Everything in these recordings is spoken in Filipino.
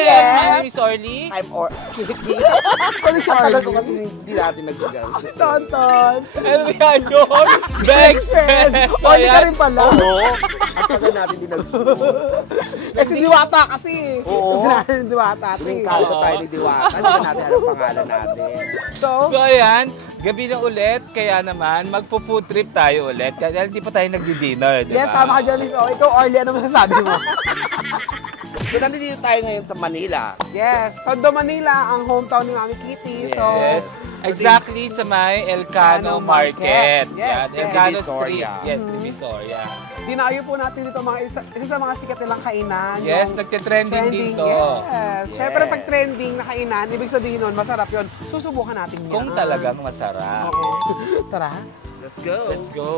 Yes! Miss Orly? I'm Kitty. Kung sasagal ko kasi hindi natin nag-gagawin. Tonton. Ano yan yun? Bex Fest! Orly ka rin pala. Oo. Ang tagal natin din nag-shoot. Kasi Diwata kasi. Oo. Kasi natin Diwata. Ringkado tayo ni Diwata. Hindi ba natin alam pangalan natin? So, ayan, gabi na ulit, kaya naman magpo-food trip tayo ulit. Kaya hindi pa tayo nagdi-dinner, di ba? yes, tama ka dyan, Miss O. Ikaw, Orly, ano masasabi mo? So, nandito tayo ngayon sa Manila. Yes, Tondo, Manila, ang hometown ni Mami Kitty. So, Yes. Exactly sa may Elcano Market. Yes, Yan, yes. Elcano Street. Divisoria. Yes, Divisoria. dinayo po natin dito mga isa sa mga sikat nilang kainan. Yes, yung nagte-trending dito. Yes. Siyempre pag trending na kainan, ibig sabihin nun, masarap yun. Susubukan natin yan. Kung talagang masarap. Oo. Tara. Let's go. Let's go.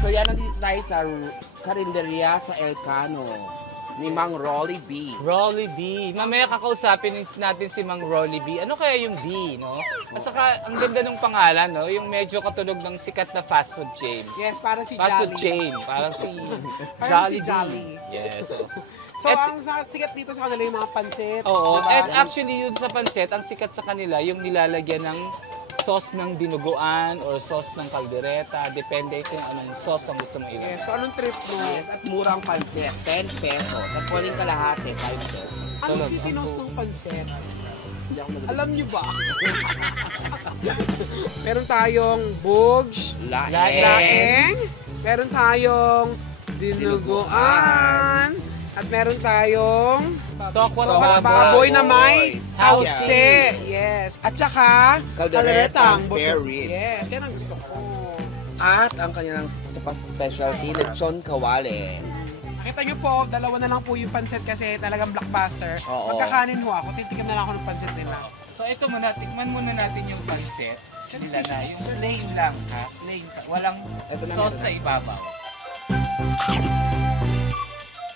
So yan, nandito tayo sa karinderya sa Elcano ni Mang Rolly B. Rolly B. Mamaya kakausapin natin si Mang Rolly B. Ano kaya yung B, no? At saka, ang ganda ng pangalan, no? Yung medyo katulog ng sikat na fast food chain. Yes, parang si Fast food Jolly. chain. Parang si Parang si Jollibee. Jolly. Yes. So, ang sikat dito sa kanila yung mga pansit. Oo. diba? And actually, yun sa pansit, ang sikat sa kanila, yung nilalagyan ng sauce ng dinuguan or sauce ng kaldereta. Depende kung anong sauce ang gusto mong ilagay. Yes, so anong trip mo? Yes, at murang pansit, 10 pesos. At pwedeng kalahati, 5 pesos. Ano si sinos ng pansit? Hindi ako nag- Alam niyo ba? Meron tayong bugs, laeng, meron tayong dinuguan, at meron tayong Tokwat baboy na may Tausi. tausi. Yes. At saka, Kalderetang buto. spare ribs. Yes, yan ang gusto ko. At ang kanilang specialty, lechon kawali. Nakita niyo po, dalawa na lang po yung pansit kasi talagang blockbuster. Oo. Magkakanin ho ako, titikim na lang ako ng pansit nila. So ito muna, tikman muna natin yung pansit nila na yung plain lang ha. Plain, walang Ito na sauce meron. sa ibabaw.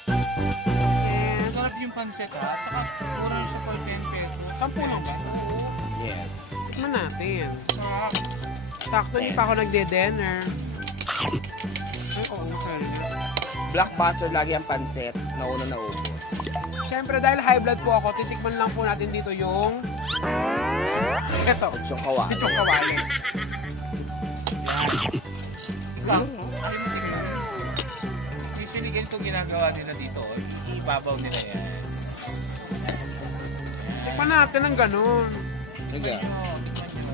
Yes. Sarap yung pansit ha. Saka puro siya for 10 pesos. 10 lang ba? Yes. Tikman natin. Sarap. Sakto hindi pa ako nagde-dinner. Ay, oo, masarap. Blockbuster lagi ang pansit, nauna na ubos. Siyempre dahil high blood po ako, titikman lang po natin dito yung... Ito. Lechon kawali. Lechon kawali. Lang. Ay mo tingnan. Usually ganito ginagawa nila dito. Ibabaw nila yan. Tikman natin ng ganun. Sige.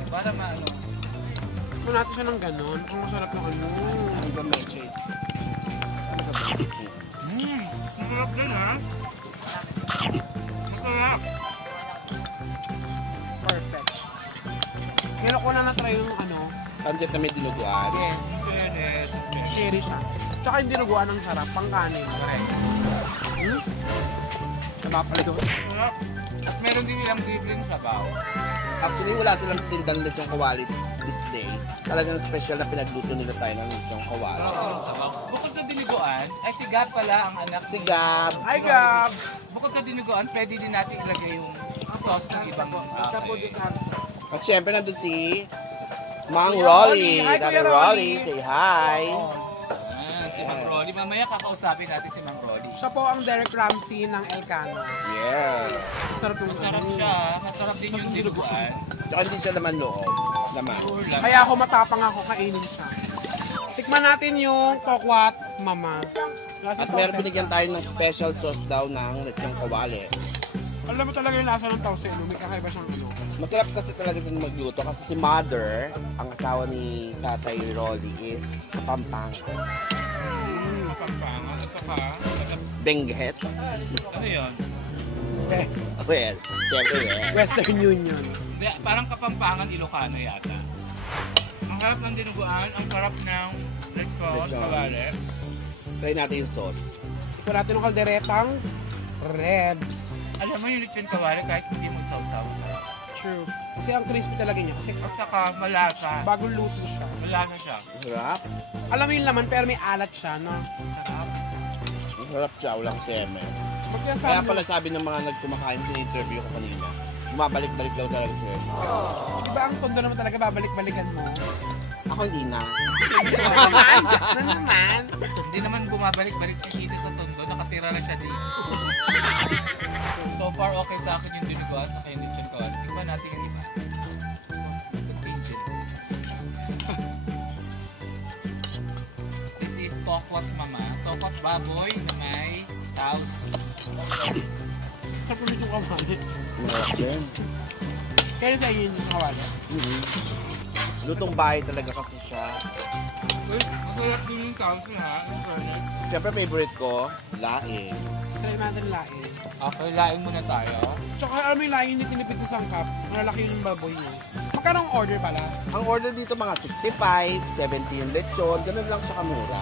Para maano. Tikman natin siya ng ganun. Ang masarap ng ano. Ang gameche. Masarap din ha. Masarap. Perfect. Meron ko na na-try yung ano. Pansit na may dinuguan. Yes. Fairness. Cherry siya. Tsaka yung dinuguan ng sarap. Pangkanin. Correct. Napapaligaw. Masarap. At meron din nilang libreng sabaw. Actually, wala silang tindang lechon kawali this day. Talagang special na pinagluto nila tayo ng lechon kawali. Bukod sa dinuguan, ay si Gab pala ang anak. Si Gab. Hi, Gab! Bukod sa dinuguan, pwede din natin ilagay yung sauce ng ibang Isa po di salsa. At syempre nandun si Mang Kuya Rolly. Rolly. Hi, Daddy Kuya Rolly. Rolly. Say hi. Si Mang Rolly. Mamaya kakausapin natin si Mang Rolly. Siya po ang Derek Ramsey ng Elcano. Yeah. Sarap yung Masarap siya. Masarap din yung dinuguan. Tsaka hindi siya laman loob. Laman. Kaya ako matapang ako kainin siya. Tikman natin yung tokwat mama. Lasa At meron binigyan tayo ng special sauce daw ng lechon kawali. Alam mo talaga yung lasa ng tausi, no? May kakaiba siyang ano. Masarap kasi talaga sila magluto kasi si Mother, ang asawa ni Tatay Rolly is Kapampangan. Kapampangan. At saka, Benguet. ano yun? Yes. Well, syempre yeah. Western Union. Parang Kapampangan, Ilocano yata. Ang sarap ng dinuguan, ang sarap ng lechon, Lechon. kawali. Try natin yung sauce. Tikman natin yung kalderetang rebs. Alam mo yung lechon kawali kahit hindi mo sausaw. True. Kasi ang crispy talaga niya. Kasi At saka malasa. bagong luto siya. Malasa siya. Sarap. Alam mo yung laman pero may alat siya, no? Sarap. Masarap siya, walang semen. Kaya pala sabi ng mga nagkumakain sa interview ko kanina, bumabalik-balik daw talaga sila. Di ba ang tondo naman talaga babalik-balikan mo? Ako hindi na. Na naman. Hindi naman bumabalik-balik siya dito sa tondo, nakatira na siya dito. So far, okay sa akin yung dinuguan sa kayo ng Chonkawan. Tingnan natin yung iba. This is tokwat mama. Tokwat baboy na may sauce. Sa pulit yung kawali. Masarap din. Kaya sa inyo yung kawali? Lutong bahay talaga kasi siya. Masarap din yung sauce ha. Siyempre favorite ko, laing. Try natin laing. Okay, laing muna tayo. Tsaka alam mo yung laing hindi tinipid sa sangkap. Malalaki yung baboy niya. Magkano ang order pala? Ang order dito mga 65, 70 yung lechon, ganun lang siya kamura.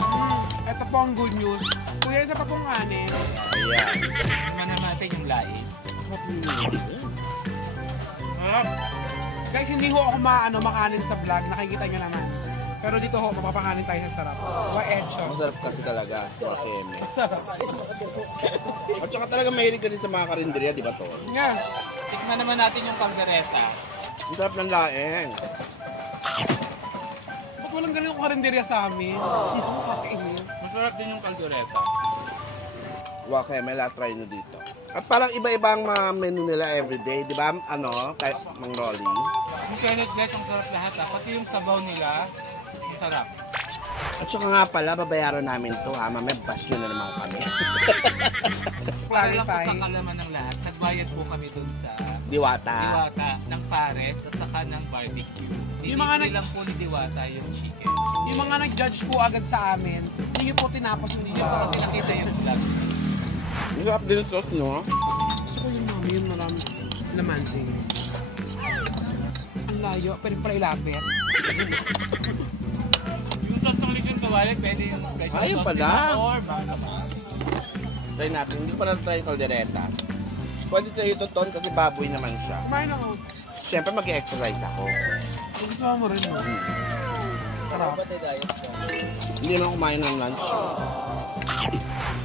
Ito po ang good news. Kuya, isa pa pong anin. Ayan. Tingnan natin yung laing. Guys, hindi ho ako makanin sa vlog. Nakikita nyo naman. Pero dito ho, mapapanganin tayo sa sarap. Wa-edchos. Masarap kasi talaga, Joaquin. Sarap. At saka talaga mahilig ka din sa mga karinderya, di ba to? Nga. Tingnan naman natin yung kaldereta. Ang sarap ng laing. Ba't walang ganun yung karinderya sa amin? Kakainis. Masarap din yung kaldereta. Joaquin, may try nyo dito. At parang iba-ibang mga menu nila everyday, di ba? Ano, kahit Mang Rolly. Yung fairness guys, ang sarap lahat ha. Pati yung sabaw nila, ang sarap. At saka nga pala, babayaran namin to ha. Mamaya bash nyo na naman kami. Para lang po Clarify. sa kalaman ng lahat, nagbayad po kami dun sa Diwata. Diwata ng pares at saka ng barbecue. Yung mga Delivery lang po ni Diwata yung chicken. Yung mga nag-judge po agad sa amin, hindi nyo po tinapos yung Hindi nyo po kasi nakita yung vlog. Ang sarap din yung sauce, no? Gusto ko yung mami, yung marami lamansin. Ang layo, pero pala ilapit. Yung sauce ng lechon kawali, pwede yung special Ayun sauce pala. nila or baka Try natin. Hindi ko pa na-try yung kaldereta. Pwede sa ito, Ton, kasi baboy naman siya. Kumain ako. Siyempre, mag-exercise ako. Gusto mo rin mo. Sarap. Hindi naman kumain ng lunch.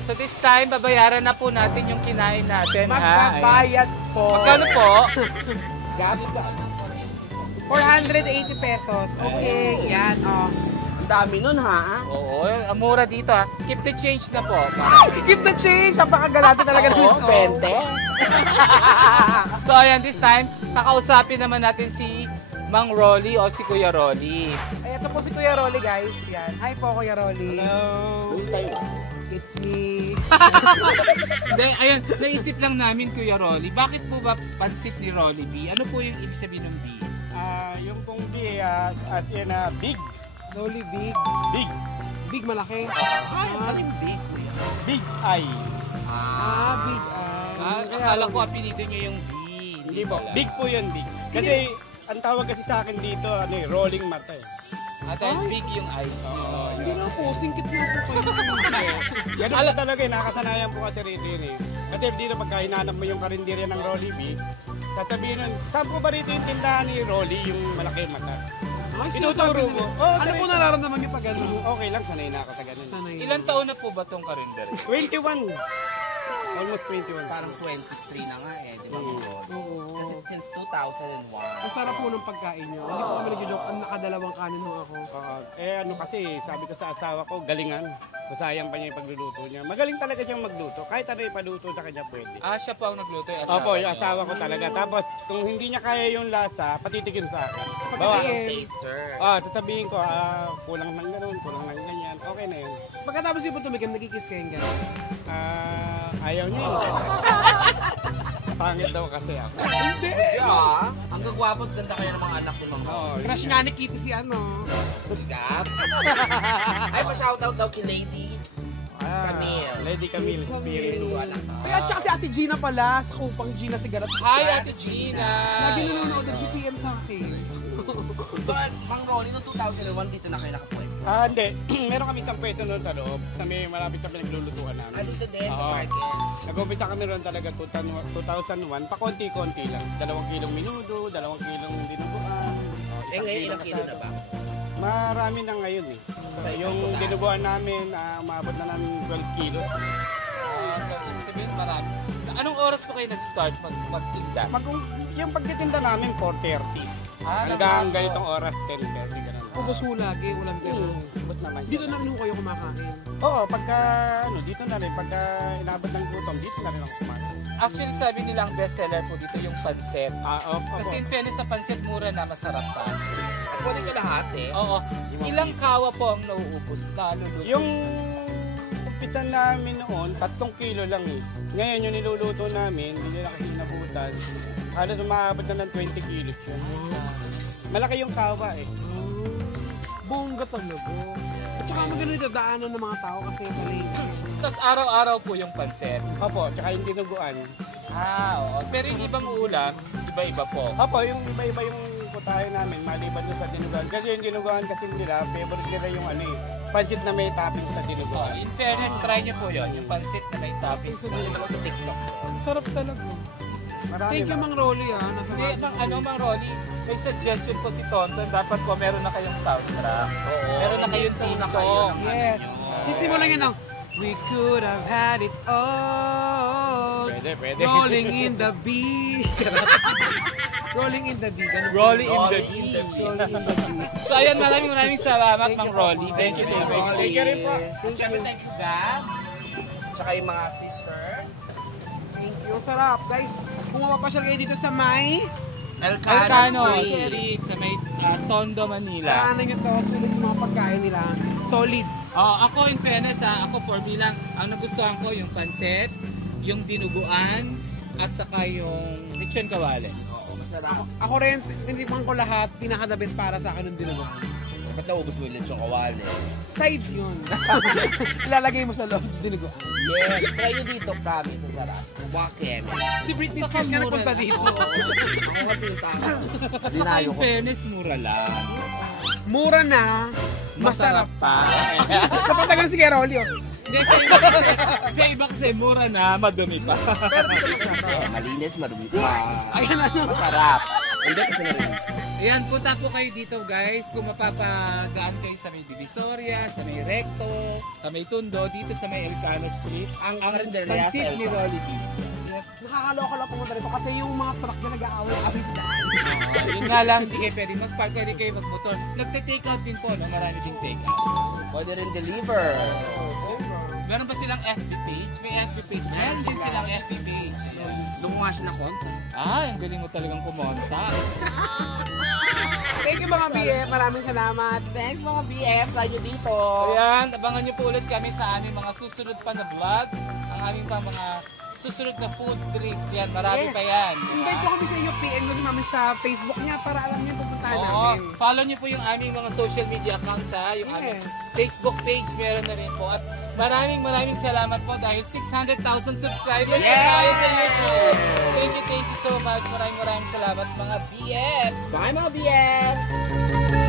So this time, babayaran na po natin yung kinain natin ha. Magbabayad po. Magkano po? Gabi ka. 480 pesos. Okay, yan. Oh. Ang dami nun, ha? Oo, ang mura dito ha. Keep the change na po. Give the change! Napakagalante talaga Oo, dito. 20. So ayan, this time, kakausapin naman natin si Mang Rolly o si Kuya Rolly. Ay, ito po si Kuya Rolly, guys. Yan. Hi po, Kuya Rolly. Hello. Doon tayo. It's me. Hindi, ayun, naisip lang namin Kuya Rolly, bakit po ba pansit ni Rolly B? Ano po yung ibig sabihin ng B? Yung pong B at yun big. Rolly big. Big. Big malaki. Ano yung big, kuya? Big eye. Big eye. Akala ko apelido niyo yung B. Hindi po. pala. Big po yun, big. Kasi ang tawag kasi sa akin dito, rolling mata eh. At dahil big yung eyes niyo. Hindi na po, singkit na po kayo. Ganun po talaga eh, nakasanayan po kasi rito yun eh. Kasi dito pagka hinanap mo yung karinderya ng Rolly B, sasabihin nun, saan po ba rito yung tindahan ni Rolly, yung malaki mata? Ay, Tinuturo mo. Ano po nararamdaman niyo pag ano? Okay lang, sanay na ako sa ganun. Sanay. Ilan taon na po ba tong karindere? 21. Almost 21. Parang 23 na nga eh, di ba? Oo. Kasi since 2001. Ang sarap po ng pagkain niyo. Hindi po kami nag-joke. Ang nakadalawang kanin ho ako. Ano kasi, sabi ko sa asawa ko, galingan. Masayang pa niya yung pagluluto niya. Magaling talaga siyang magluto. Kahit ano ipaluto sa kanya pwede. Siya po ang nagluto yung asawa Opo, yung niyo. asawa ko talaga. Tapos, kung hindi niya kaya yung lasa, patitigin sa akin. Bawa, Taster. sasabihin ko, kulang ng ganun, kulang ng ganyan. Okay na yun. Pagkatapos yung po tumigam, nagkikiss kayong gano'n. Ayaw niya. Pangit daw kasi ako. Yeah. Ang gagwapo at ganda kaya ng mga anak ni Mang Rolly. Oo, Crush nga ni Kitty si ano. Gap. Ay, pa-shoutout daw kay Lady. Camille. Lady Camille Spirit. Pinuto anak. Ay, at saka si Ate Gina pala. Sa kupang Gina Sigarat. Hi, Ate Gina! Lagi nanonood ng BPM sa akin. So, Mang Rolly, noong 2001, dito na kayo nakapwesto. Hindi. Meron kami isang pwesto noon sa loob. Sa may malapit sa pinaglulutuan namin. Dito din, sa Oo. market. Nag-umpisa kami ron talaga 2001, pa-konti-konti lang. 2 kilong minudo, 2 kilong dinuguan. Ngayon, ilang kilo na ba? Marami na ngayon eh. Sa isang Yung tutaan. dinuguan namin, umabot na ng 12 kilos. So, ibig sabihin marami. Anong oras po kayo nag-start magtinda? Yung pagtitinda namin, 4:30. Hanggang ganitong oras, 10:30. Ganun. Ubus ho lagi, ulam pero. Ubus naman. Dito na rin ho kayo kumakain. Oo, pagka, dito na rin. Pagka inabot ng gutom, dito na rin ako kumain. Actually, sabi nila ang bestseller po dito yung pansit. Opo. Kasi in fairness sa pansit, mura na, masarap pa. Pwede ka lahat eh. Oo. Ilang kawa po ang nauubos na luluto? Yung upitan namin noon, 3 kilo lang eh. Ngayon, yung niluluto namin, hindi na kahinabutan. Halos umaabot na ng 20 kilos yun. Malaki yung kawa eh. Bongga talaga. At saka maganda yung dadaanan ng mga tao kasi palengke. Tapos araw-araw po yung pansit. Opo, tsaka yung dinuguan. Oo. Pero yung ibang ulam, iba-iba po. Opo, yung iba-iba yung putahe namin, maliban doon sa dinuguan. Kasi yung dinuguan kasi nila, favorite nila yung pancit na may toppings sa dinuguan. In fairness, try nyo po yun. Yung pansit na may toppings na. Sa TikTok. Sarap talaga. Marami Thank you, lang. Mang Rolly ha. Nasa Hindi, Mang Rolly, may suggestion po si Tonton. Dapat po meron na kayong soundtrack. Meron na kayong theme song. Yes. Sisimulan yun ng We could have had it all. Pwede. Rolling in the beat. Rolling in the beat. Ganun. Rolling in the Rolling in deep. the Rolling in the beat. So ayan, maraming salamat, Mang Rolly. Thank you, Rolly. Thank you rin po. Siyempre, thank you, Gab. Tsaka yung mga sister. Thank you. Sarap. Guys, kung mapapasyal kayo dito sa may Elcano Street. Street sa may Tondo, Manila. Kaanan nyo to. Sulit yung mga pagkain nila. Solid. Ako in fairness ako for me lang, ang nagustuhan ko yung pansit, yung dinuguan, at saka yung lechon kawali. Masarap. Ako rin, tinipan ko lahat. Pinaka the best para sa akin ng dinuguan. Ba't naubos mo yung lechong kawali? Side yun. Ilalagay mo sa loob dinuguan. Yes. Try nyo dito, promise. Ang sarap. Wakem. Si Britney Saka Spears nga mura nagpunta na. dito. Ako nga pinunta ako. At saka Dinayo in ko. fairness, mura lang. Mura na, masarap pa. Kapatagal si Keroli. Hindi, sa iba kasi mura na, madumi pa. Malinis, marumi pa. Ayan ano. Masarap. Hindi kasi na rin. Ayan, punta po kayo dito guys, kung mapapagaan kayo sa may Divisoria, sa may Recto, sa may Tondo, dito sa may Elcano Street. Ang karinderya sa pansit ni Elcano. Rolly B. Yes, nakakaloka lang pumunta rito kasi yung mga truck na nag-aaway-away sa daan. Yun nga lang, hindi kayo pwede mag-park, pwede kayo mag-motor. Nagte-take out din po, no? Marami din take out. Pwede rin deliver. Meron ba silang FB page? May FB page. Meron din silang FB page. Lumuha siya na konti. Ang galing mo talagang kumonta. Thank you mga BF, maraming salamat. Thanks mga BF. Try nyo dito. Ayan, abangan nyo po ulit kami sa aming mga susunod pa na vlogs. Ang aming pa mga susunod na food trips. Yan, marami Yes. pa yan. Invite ko kami sa inyo, PM nyo namin sa Facebook niya para alam niyo pupuntahan Oo, namin. follow nyo po yung aming mga social media accounts ha. Yung aming Yes. Facebook page meron na rin po. At maraming salamat po dahil 600,000 subscribers na Yes! tayo sa YouTube. Thank you so much. Maraming salamat mga BFs. Bye mga BF.